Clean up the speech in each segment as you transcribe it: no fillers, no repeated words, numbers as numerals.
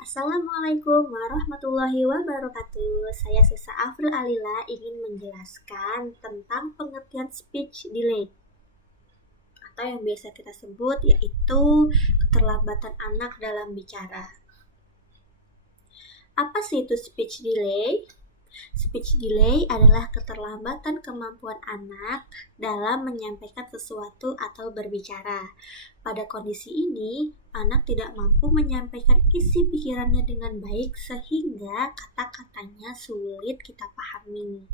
Assalamualaikum warahmatullahi wabarakatuh. Saya Sisa Afril Alila ingin menjelaskan tentang pengertian speech delay atau yang biasa kita sebut yaitu keterlambatan anak dalam bicara. Apa sih itu speech delay? Speech delay adalah keterlambatan kemampuan anak dalam menyampaikan sesuatu atau berbicara. Pada kondisi ini, anak tidak mampu menyampaikan isi pikirannya dengan baik sehingga kata-katanya sulit kita pahami.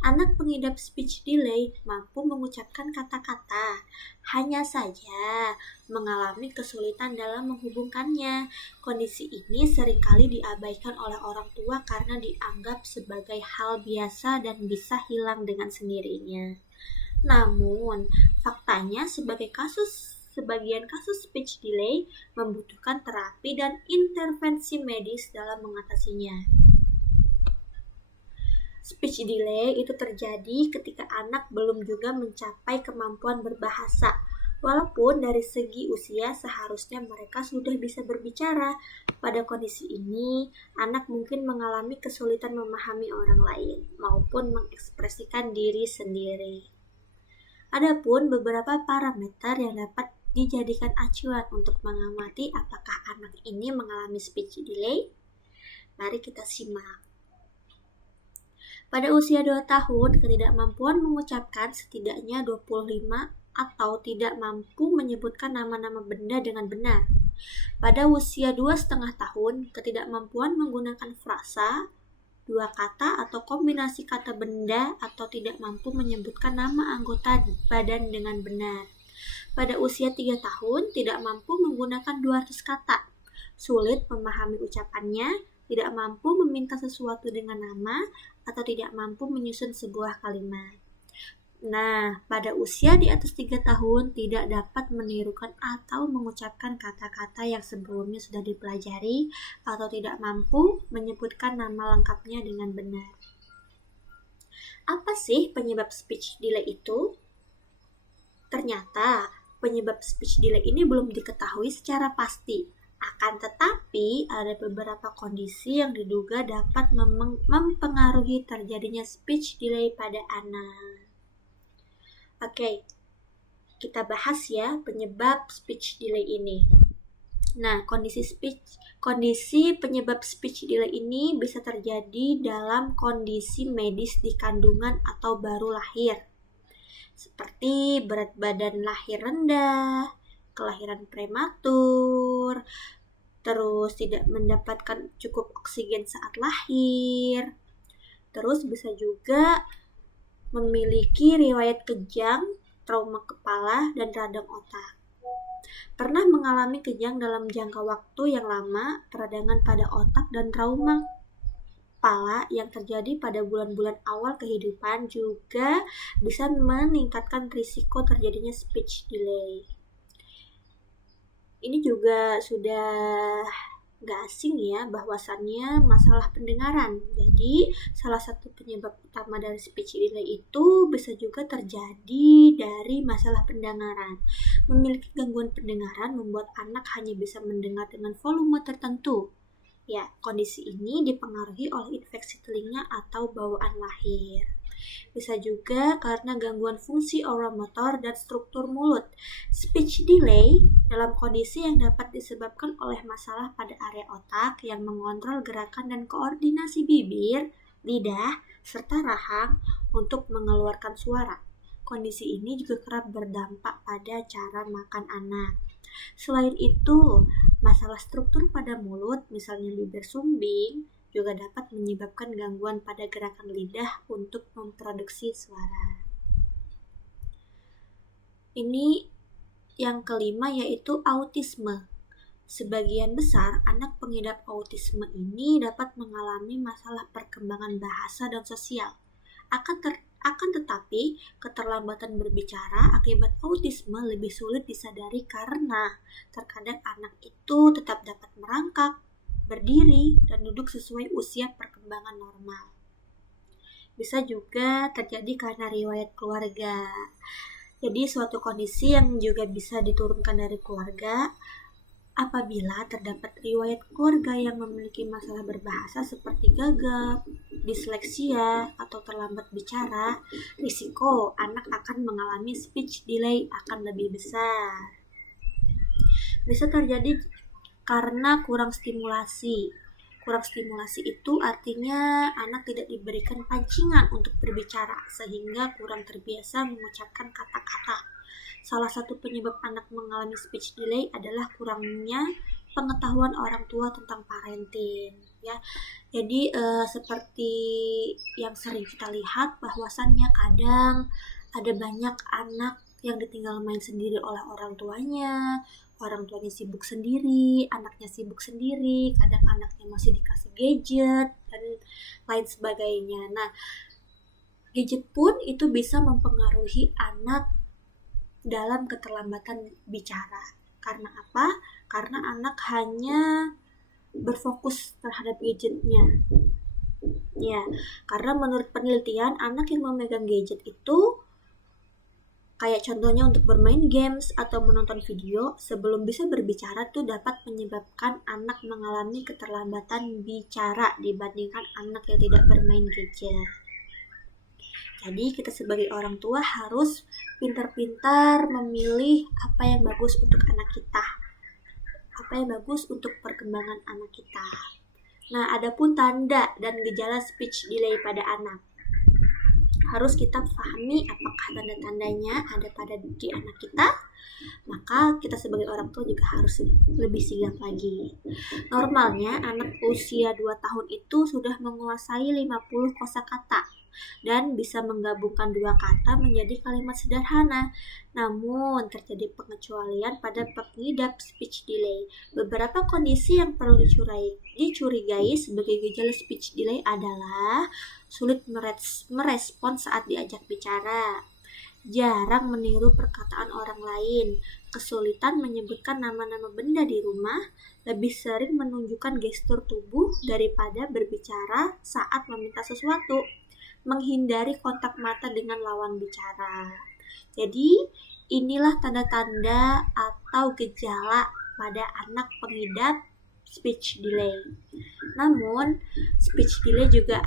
Anak pengidap speech delay mampu mengucapkan kata-kata, hanya saja mengalami kesulitan dalam menghubungkannya. Kondisi ini seringkali diabaikan oleh orang tua karena dianggap sebagai hal biasa dan bisa hilang dengan sendirinya. Namun, faktanya sebagian kasus speech delay membutuhkan terapi dan intervensi medis dalam mengatasinya. Speech delay itu terjadi ketika anak belum juga mencapai kemampuan berbahasa. Walaupun dari segi usia seharusnya mereka sudah bisa berbicara. Pada kondisi ini, anak mungkin mengalami kesulitan memahami orang lain maupun mengekspresikan diri sendiri. Adapun beberapa parameter yang dapat dijadikan acuan untuk mengamati apakah anak ini mengalami speech delay. Mari kita simak. Pada usia 2 tahun, ketidakmampuan mengucapkan setidaknya 25 atau tidak mampu menyebutkan nama-nama benda dengan benar. Pada usia 2,5 tahun, ketidakmampuan menggunakan frasa, dua kata atau kombinasi kata benda atau tidak mampu menyebutkan nama anggota badan dengan benar. Pada usia 3 tahun, tidak mampu menggunakan 200 kata, sulit memahami ucapannya, tidak mampu meminta sesuatu dengan nama, atau tidak mampu menyusun sebuah kalimat. Nah, pada usia di atas 3 tahun tidak dapat menirukan atau mengucapkan kata-kata yang sebelumnya sudah dipelajari atau tidak mampu menyebutkan nama lengkapnya dengan benar. Apa sih penyebab speech delay itu? Ternyata, penyebab speech delay ini belum diketahui secara pasti. Akan tetapi, ada beberapa kondisi yang diduga dapat mempengaruhi terjadinya speech delay pada anak. Oke, kita bahas ya penyebab speech delay ini. Nah, kondisi penyebab speech delay ini bisa terjadi dalam kondisi medis di kandungan atau baru lahir, seperti berat badan lahir rendah, kelahiran prematur, terus tidak mendapatkan cukup oksigen saat lahir, terus bisa juga memiliki riwayat kejang, trauma kepala, dan radang otak. Pernah mengalami kejang dalam jangka waktu yang lama, peradangan pada otak, dan trauma kepala yang terjadi pada bulan-bulan awal kehidupan juga bisa meningkatkan risiko terjadinya speech delay. Ini juga sudah gak asing ya bahwasannya masalah pendengaran. Jadi salah satu penyebab utama dari speech delay itu bisa juga terjadi dari masalah pendengaran. Memiliki gangguan pendengaran membuat anak hanya bisa mendengar dengan volume tertentu. Ya, kondisi ini dipengaruhi oleh infeksi telinga atau bawaan lahir. Bisa juga karena gangguan fungsi oromotor dan struktur mulut. Speech delay dalam kondisi yang dapat disebabkan oleh masalah pada area otak yang mengontrol gerakan dan koordinasi bibir, lidah, serta rahang untuk mengeluarkan suara. Kondisi ini juga kerap berdampak pada cara makan anak. Selain itu, masalah struktur pada mulut, misalnya bibir sumbing, juga dapat menyebabkan gangguan pada gerakan lidah untuk memproduksi suara. Ini yang kelima yaitu autisme. Sebagian besar anak pengidap autisme ini dapat mengalami masalah perkembangan bahasa dan sosial. Akan tetapi, keterlambatan berbicara akibat autisme lebih sulit disadari karena terkadang anak itu tetap dapat merangkak, berdiri, dan duduk sesuai usia perkembangan normal. Bisa juga terjadi karena riwayat keluarga. Jadi suatu kondisi yang juga bisa diturunkan dari keluarga Apabila terdapat riwayat keluarga yang memiliki masalah berbahasa seperti gagap, disleksia, atau terlambat bicara, risiko anak akan mengalami speech delay akan lebih besar. Bisa terjadi karena kurang stimulasi. Kurang stimulasi itu artinya anak tidak diberikan pancingan untuk berbicara sehingga kurang terbiasa mengucapkan kata-kata. Salah satu penyebab anak mengalami speech delay adalah kurangnya pengetahuan orang tua tentang parenting, ya. Jadi seperti yang sering kita lihat bahwasannya kadang ada banyak anak yang ditinggal main sendiri oleh orang tuanya sibuk sendiri, anaknya sibuk sendiri, kadang anaknya masih dikasih gadget, dan lain sebagainya. Nah, gadget pun itu bisa mempengaruhi anak dalam keterlambatan bicara. Karena apa? Karena anak hanya berfokus terhadap gadgetnya. Ya, karena menurut penelitian, anak yang memegang gadget itu kayak contohnya untuk bermain games atau menonton video sebelum bisa berbicara tuh dapat menyebabkan anak mengalami keterlambatan bicara dibandingkan anak yang tidak bermain gadget. Jadi kita sebagai orang tua harus pintar-pintar memilih apa yang bagus untuk anak kita, apa yang bagus untuk perkembangan anak kita. Nah, adapun tanda dan gejala speech delay pada anak, harus kita pahami apakah tanda-tandanya ada pada di anak kita, maka kita sebagai orang tua juga harus lebih sigap lagi. Normalnya anak usia 2 tahun itu sudah menguasai 50 kosakata dan bisa menggabungkan 2 kata menjadi kalimat sederhana. Namun terjadi pengecualian pada pengidap speech delay. Beberapa kondisi yang perlu dicurigai sebagai gejala speech delay adalah sulit merespon saat diajak bicara, jarang meniru perkataan orang lain, kesulitan menyebutkan nama-nama benda di rumah, lebih sering menunjukkan gestur tubuh daripada berbicara saat meminta sesuatu, menghindari kontak mata dengan lawan bicara. Jadi, inilah tanda-tanda atau gejala pada anak pengidap speech delay. Namun, speech delay juga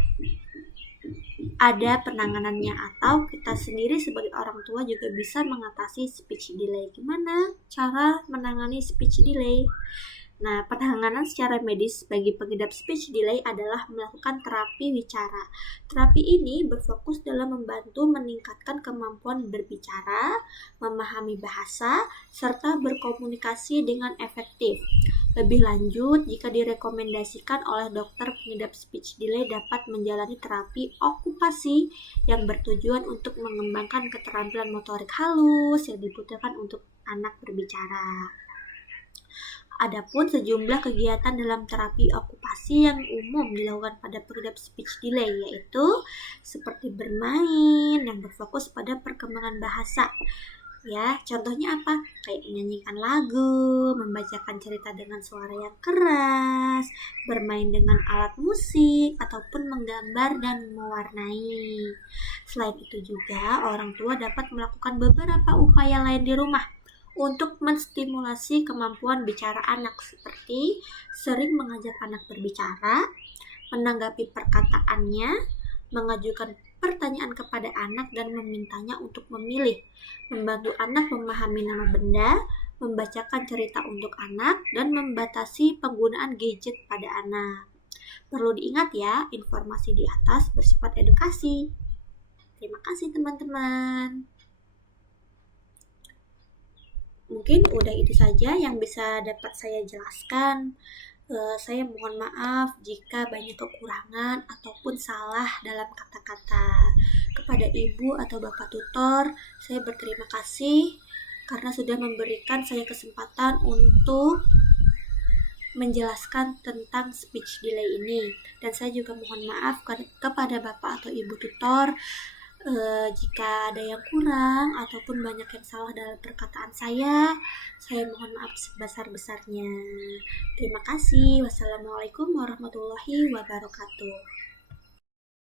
ada penanganannya, atau kita sendiri sebagai orang tua juga bisa mengatasi speech delay. Gimana cara menangani speech delay? Nah, penanganan secara medis bagi pengidap speech delay adalah melakukan terapi wicara. Terapi ini berfokus dalam membantu meningkatkan kemampuan berbicara, memahami bahasa, serta berkomunikasi dengan efektif. Lebih lanjut, jika direkomendasikan oleh dokter pengidap speech delay dapat menjalani terapi okupasi yang bertujuan untuk mengembangkan keterampilan motorik halus yang dibutuhkan untuk anak berbicara. Adapun sejumlah kegiatan dalam terapi okupasi yang umum dilakukan pada pengidap speech delay yaitu seperti bermain yang berfokus pada perkembangan bahasa. Ya, contohnya apa? Kayak menyanyikan lagu, membacakan cerita dengan suara yang keras, bermain dengan alat musik, ataupun menggambar dan mewarnai. Selain itu juga, orang tua dapat melakukan beberapa upaya lain di rumah untuk menstimulasi kemampuan bicara anak, seperti sering mengajak anak berbicara, menanggapi perkataannya, mengajukan pertanyaan kepada anak dan memintanya untuk memilih, membantu anak memahami nama benda, membacakan cerita untuk anak, dan membatasi penggunaan gadget pada anak. Perlu diingat ya, informasi di atas bersifat edukasi. Terima kasih teman-teman. Mungkin udah itu saja yang bisa dapat saya jelaskan. Saya mohon maaf jika banyak kekurangan ataupun salah dalam kata-kata. Kepada ibu atau bapak tutor, saya berterima kasih karena sudah memberikan saya kesempatan untuk menjelaskan tentang speech delay ini. Dan saya juga mohon maaf kepada bapak atau ibu tutor jika ada yang kurang ataupun banyak yang salah dalam perkataan saya mohon maaf sebesar-besarnya. Terima kasih. Wassalamualaikum warahmatullahi wabarakatuh.